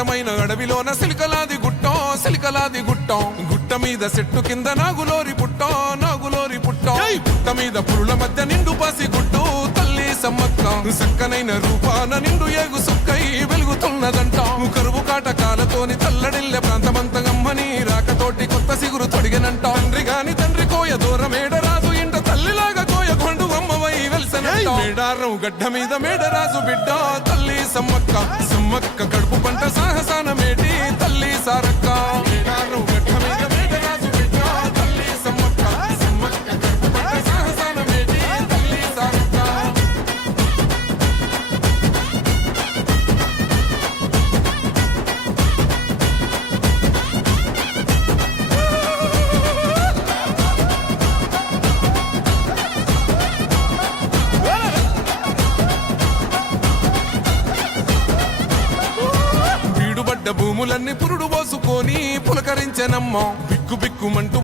దట్టమైన అడవిలోన సిలికలాది గుట్టం గుట్ట మీద చెట్టు కింద నాగులోరి పుట్టం పుట్ట మీద పురుల మధ్య నిండు పాసి గుట్టు తల్లి సమ్మక్క సక్కనైన రూపాన నిండు ఏగు సుక్కై వెలుగుతున్నదంట కరువు కాటకాలతోని తల్లడిల్లె ప్రాంతమంతగమ్మని రాకతోటి కొత్త సిగురు తొడిగనంట తండ్రి కోయ దూరమేడరాజు ఇంట తల్లిలాగా కోయ కొండు అమ్మవై వెలిసనంట మేడారం గడ్డ మీద మేడరాజు బిడ్డ తల్లి సమ్మక్క కడుపు పంట సాహసాన మేటి తల్లి సారక్క మేడారం గడ్డ మీద మేడరాజు బిడ్డ తల్లి సమ్మక్క కడుపు పంట సాహసాన మేటి తల్లి సారక్క. భూములన్నీ పురుడు పోసుకొని పులకరించెనమ్మ బిక్కు బిక్కుమంటూ